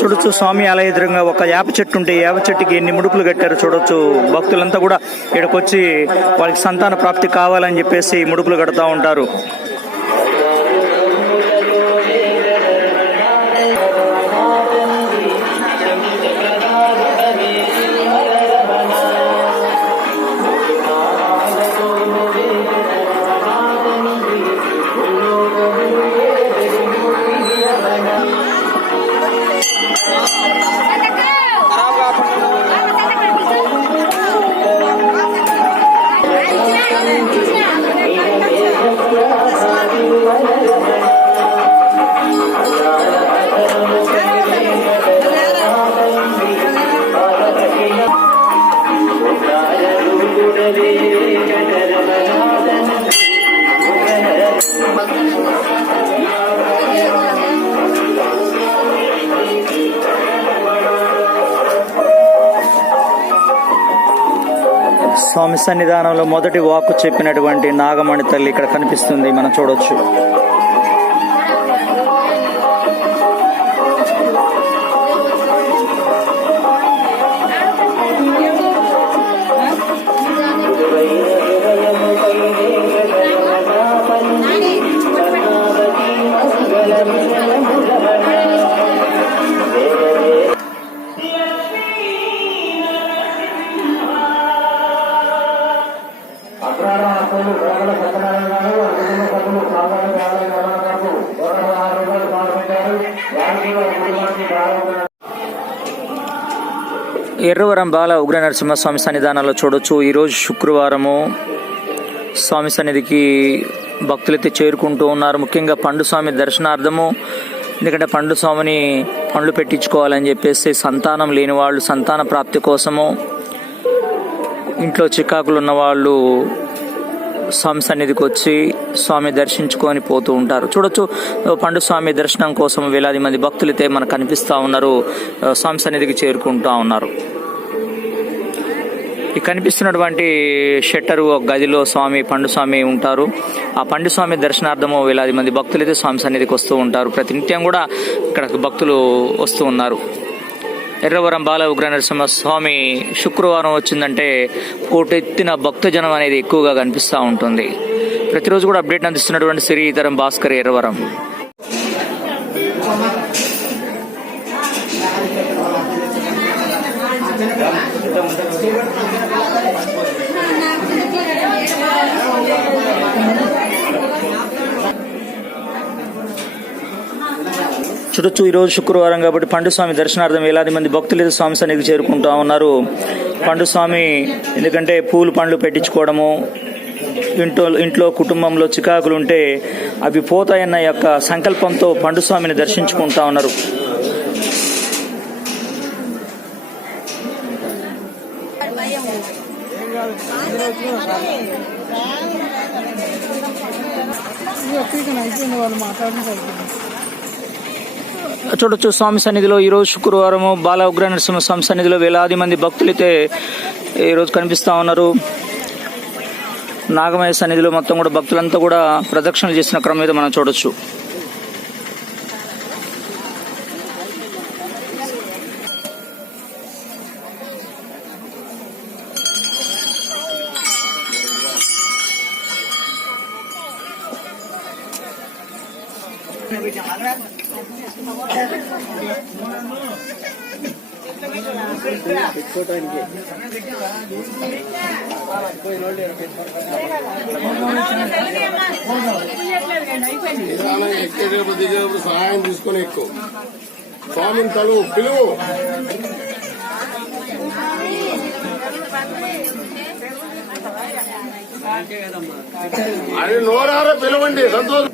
చూడొచ్చు స్వామి ఆలయ ఎదురుగా ఒక వేప చెట్టు ఉంటే వేప చెట్టుకి ఎన్ని ముడుపులు కట్టారు చూడొచ్చు. భక్తులంతా కూడా ఇక్కడికొచ్చి వాళ్ళకి సంతాన ప్రాప్తి కావాలని చెప్పేసి ముడుపులు కడతా ఉంటారు. స్వామి సన్నిధానంలో మొదటి వాక్కు చెప్పినటువంటి నాగమణి తల్లి ఇక్కడ కనిపిస్తుంది, మనం చూడొచ్చు. ఎర్రవరం బాల ఉగ్ర నరసింహస్వామి సన్నిధానంలో చూడొచ్చు. ఈరోజు శుక్రవారము స్వామి సన్నిధికి భక్తులైతే చేరుకుంటూ ఉన్నారు. ముఖ్యంగా పండు స్వామి దర్శనార్థము. ఎందుకంటే పండు స్వామిని పండ్లు పెట్టించుకోవాలని చెప్పేసి సంతానం లేని వాళ్ళు సంతాన ప్రాప్తి కోసము, ఇంట్లో చికాకులు ఉన్న వాళ్ళు స్వామి సన్నిధికి వచ్చి స్వామి దర్శించుకొని పోతూ ఉంటారు. చూడొచ్చు పండు స్వామి దర్శనం కోసం వేలాది మంది భక్తులైతే మనకు కనిపిస్తూ ఉన్నారు, స్వామి సన్నిధికి చేరుకుంటూ ఉన్నారు. ఈ కనిపిస్తున్నటువంటి షట్టరు ఒక గదిలో స్వామి పండు స్వామి ఉంటారు. ఆ పండు స్వామి దర్శనార్థము వేలాది మంది భక్తులైతే స్వామి సన్నిధికి వస్తూ ఉంటారు. ప్రతినిత్యం కూడా ఇక్కడ భక్తులు వస్తూ ఉన్నారు. ఎర్రవరం బాల ఉగ్ర నరసింహ స్వామి శుక్రవారం వచ్చిందంటే కోటెత్తిన భక్తజనం అనేది ఎక్కువగా కనిపిస్తూ ఉంటుంది. ప్రతిరోజు కూడా అప్డేట్ అందిస్తున్నటువంటి శ్రీధరం భాస్కర్ ఎర్రవరం. చూడొచ్చు ఈరోజు శుక్రవారం కాబట్టి పండు స్వామి దర్శనార్థం వేలాది మంది భక్తులు స్వామి సన్నిధికి చేరుకుంటూ ఉన్నారు. పండు స్వామి ఎందుకంటే పూలు పండ్లు పెట్టించుకోవడము, ఇంట్లో కుటుంబంలో చికాకులు ఉంటే అవి పోతాయన్న యొక్క సంకల్పంతో పండు స్వామిని దర్శించుకుంటా ఉన్నారు. చూడొచ్చు స్వామి సన్నిధిలో ఈరోజు శుక్రవారము బాల ఉగ్ర నరసింహ స్వామి సన్నిధిలో వేలాది మంది భక్తులైతే ఈరోజు కనిపిస్తూ ఉన్నారు. నాగమయ్య సన్నిధిలో మొత్తం కూడా భక్తులంతా కూడా ప్రదక్షిణలు చేసిన క్రమం మీద మనం చూడొచ్చు. ఎక్కేటప్పుడు దిగేటప్పుడు సహాయం తీసుకుని ఎక్కువ స్వామిని తలు పిలువు. అది నోరారా పిలవండి. సంతోషం.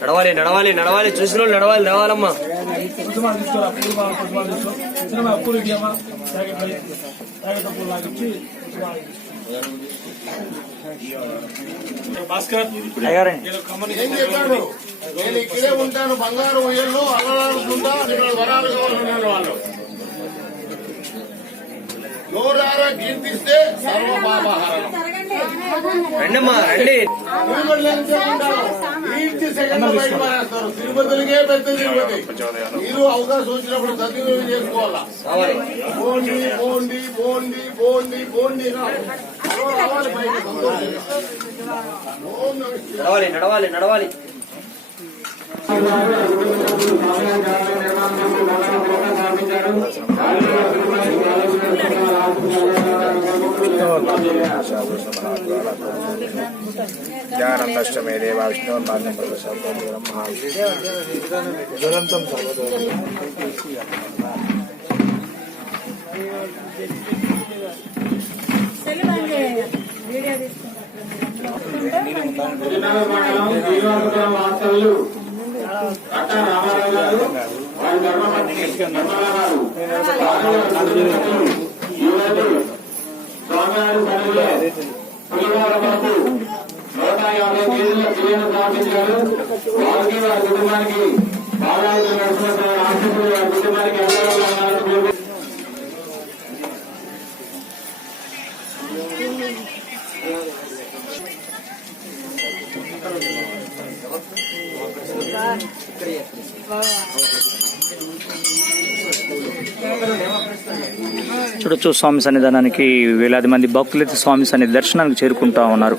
నడవాలి నడవాలి నడవాలి, చూసిన వాళ్ళు నడవాలి నడవాలమ్మా. ఏం చెప్పాడు? నేను ఇక్కడే ఉంటాను, బంగారు ఉయ్యల్లో అల్లలాడుకుంటా, ఇక్కడ వరాలు కావాలన్నాను వాళ్ళు. నోరారా కీర్తిస్తే సర్వపాపహరణం. రండమ్మా రండి. కీర్తి సెకండ్ బయట మారేస్తారు. తిరుపతికే పెద్ద తిరుపతి. మీరు అవకాశం వచ్చినప్పుడు సద్వినియోగం చేసుకోవాలా. పోండి పోండి పోండి పోండి పోండి రావాలి బయట. నడవాలి నడవాలి నడవాలి. జ్ఞానందష్టమే దేవ విష్ణుర్మాన్యం జ్వలంతం కుటుంబానికి చూడొచ్చు స్వామి సన్నిధానానికి వేలాది మంది భక్తులైతే స్వామి సన్నిధి దర్శనానికి చేరుకుంటా ఉన్నారు.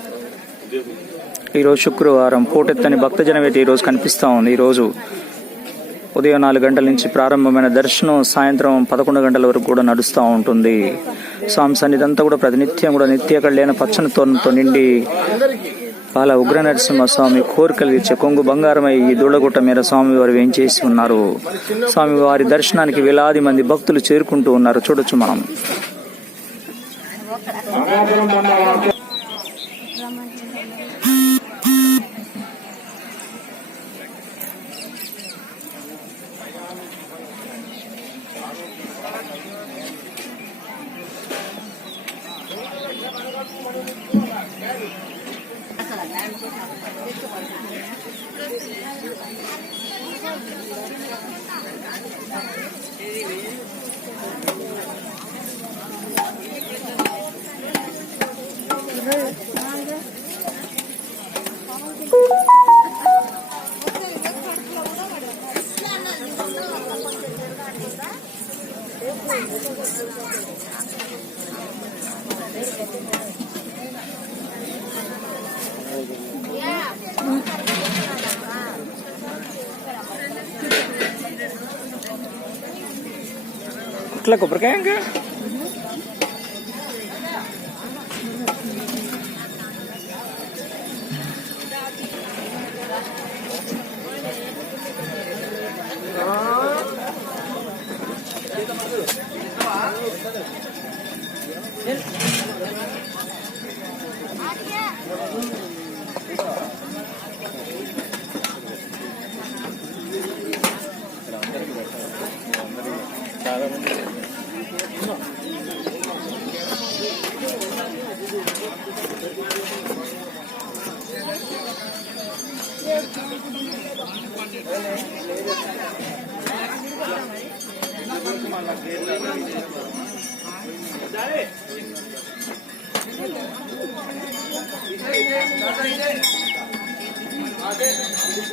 ఈరోజు శుక్రవారం పోటెత్తని భక్తజనం అయితే ఈరోజు కనిపిస్తూ ఉంది. ఈరోజు ఉదయం 4 గంటల నుంచి ప్రారంభమైన దర్శనం సాయంత్రం 11 గంటల వరకు కూడా నడుస్తూ ఉంటుంది. స్వామి సన్నిధి అంతా కూడా ప్రతినిత్యం కూడా నిత్య కళ్యాణ పచ్చని తోరణంతో నిండి పాల ఉగ్ర నరసింహస్వామి కోరికలు ఇచ్చే కొంగు బంగారమై ఈ దూడగుట్ట మీద స్వామి వారు వేంచేసి ఉన్నారు. స్వామి వారి దర్శనానికి వేలాది మంది భక్తులు చేరుకుంటూ ఉన్నారు. చూడొచ్చు మనం. ఇట్లా కొబ్బరికాయ ఇంకా